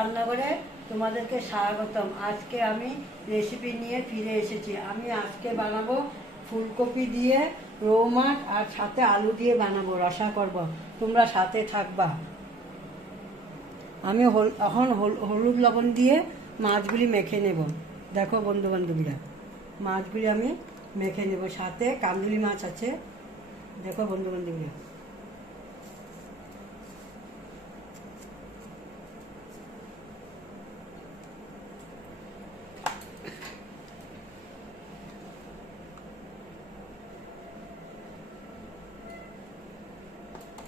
রান্নাঘরে তোমাদেরকে স্বাগতম। আজকে আমি রেসিপি নিয়ে ফিরে এসেছি। আমি আজকে বানাবো ফুলকপি দিয়ে রৌ মাছ আর সাথে আলু দিয়ে বানাবো, রসা করব। তোমরা সাথে থাকবা। আমি এখন হলুদ লবণ দিয়ে মাছগুলি মেখে নেব। দেখো বন্ধু বান্ধবীরা, মাছগুলি আমি মেখে নেব। সাথে কান্দুলি মাছ আছে, দেখো বন্ধু বান্ধবীরা।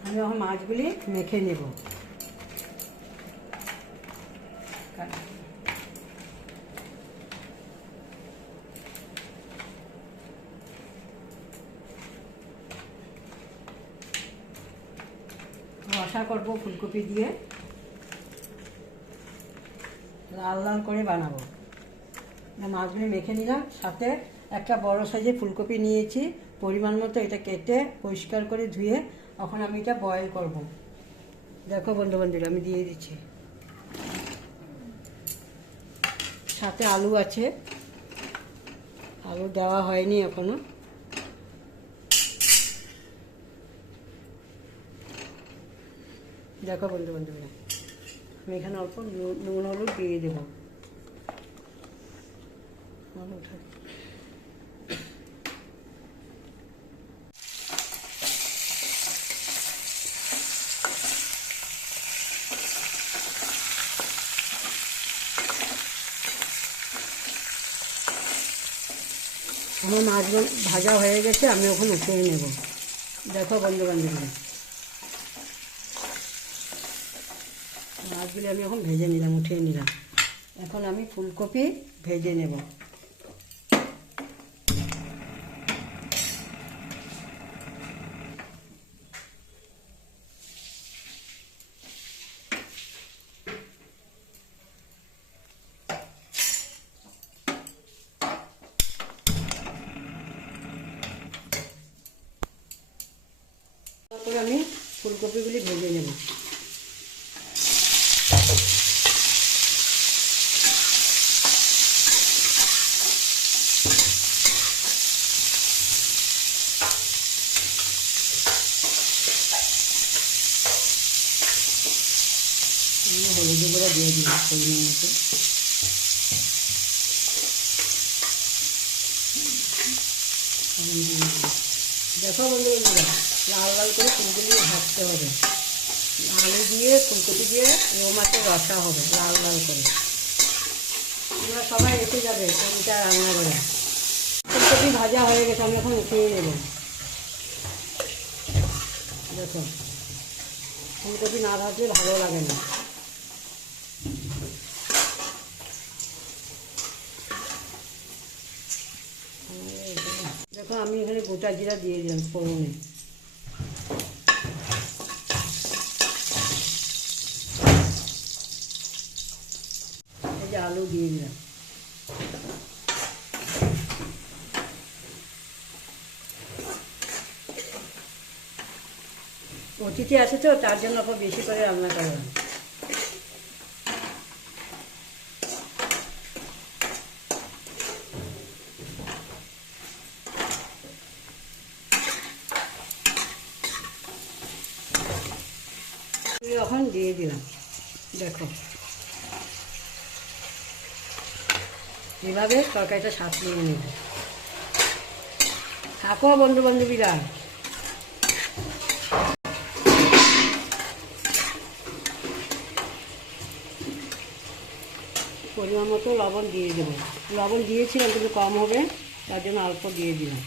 আমি এখন মাছগুলি মেখে নেব। রসা করব ফুলকপি দিয়ে, লাল লাল করে বানাবো। মাছগুলি মেখে নিলাম। সাথে একটা বড় সাইজের ফুলকপি নিয়েছি পরিমাণ মতো। এটা কেটে পরিষ্কার করে ধুয়ে এখন আমি এটা বয়েল করব। দেখো বন্ধু বান্ধবীরা, আমি দিয়ে দিচ্ছি। সাথে আলু আছে, আলু দেওয়া হয়নি এখনো। দেখো বন্ধু বান্ধবীরা, আমি এখানে অল্প নুন হলুদ দিয়ে দেবো। আমার মাছগুলো ভাজা হয়ে গেছে, আমি এখন উঠিয়ে নেব। দেখো বন্ধু বান্ধবীরা, মাছগুলি আমি এখন ভেজে নিলাম, উঠিয়ে নিলাম। এখন আমি ফুলকপি ভেজে নেব। তারপরে আমি ফুলকপিগুলি ভেজে নেব। হলুদ গুঁড়ো দিয়ে দিই পরিমাণ মতো। দেখো বন্ধুরা, লাল লাল করে ফুলকপি ভাজতে হবে। আলু দিয়ে ফুলকপি দিয়ে রৌ মাছের রসা হবে লাল লাল করে। তোমরা সবাই এসে যাবে কোনটা রান্না করে। ফুলকপি ভাজা হয়ে গেছে, আমি এখন উঠিয়ে নেব। দেখো, ফুলকপি না ভাজলে ভালো লাগে না। দেখো, আমি এখানে গোটা জিরা দিয়ে দিলাম ফোড়নে। এই যে আলু দিয়ে দিলাম। অতিথি আছে তো, তার জন্য অল্প বেশি করে রান্না করলাম। এখন দিয়ে দিলাম। দেখো, এভাবে তরকারিটা সাঁতলিয়ে নেব। থাকো বন্ধু বান্ধবীরা। পরিমাণ মতো লবণ দিয়ে দেবো। লবণ দিয়েছিলাম কিন্তু কম হবে, তার জন্য অল্প দিয়ে দিলাম।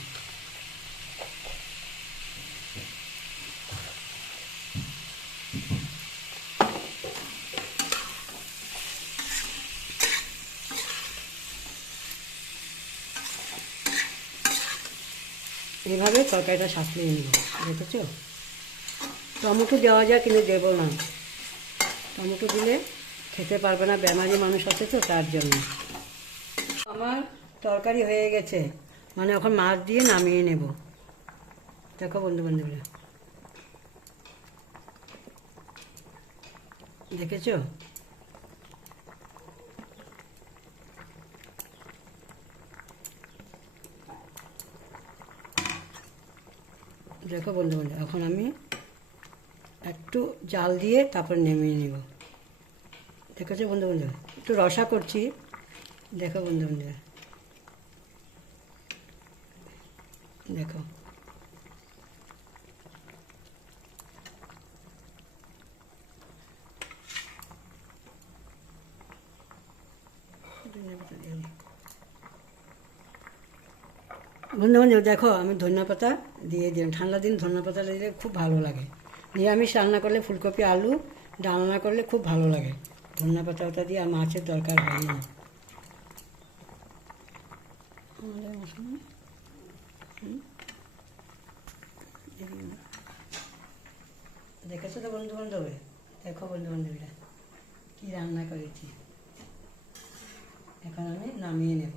এভাবে তরকারিটা সাঁতলিয়ে নেব। দেখেছো, টমেটো দেওয়া যায় কিন্তু দেবো না। টমেটো দিলে খেতে পারবে না, বেমারি মানুষ আছে তো, তার জন্য। আমার তরকারি হয়ে গেছে, মানে এখন মাছ দিয়ে নামিয়ে নেব। দেখো বন্ধু বান্ধবীরা, দেখেছো দেখো বন্ধু বন্ধু, এখন আমি একটু জাল দিয়ে তারপর নেমিয়ে নেব। দেখেছো বন্ধু বন্ধু, একটু রসা করছি। দেখো বন্ধু বন্ধু, দেখো বন্ধু বন্ধু, দেখো আমি ধনিয়া পাতা দিয়ে দিলাম। ঠান্ডা দিন ধনিয়া পাতা দিলে খুব ভালো লাগে। নিরামিষ রান্না করলে ফুলকপি আলু ডালনা করলে খুব ভালো লাগে। ধনিয়া পাতা ওটা দিয়ে আর মাছের দরকার হয় না। আমাদের মশলা দেখেছো তো বন্ধু বান্ধব, দেখো বন্ধু বান্ধবীরা কী রান্না করেছি। এখন আমি নামিয়ে নেব।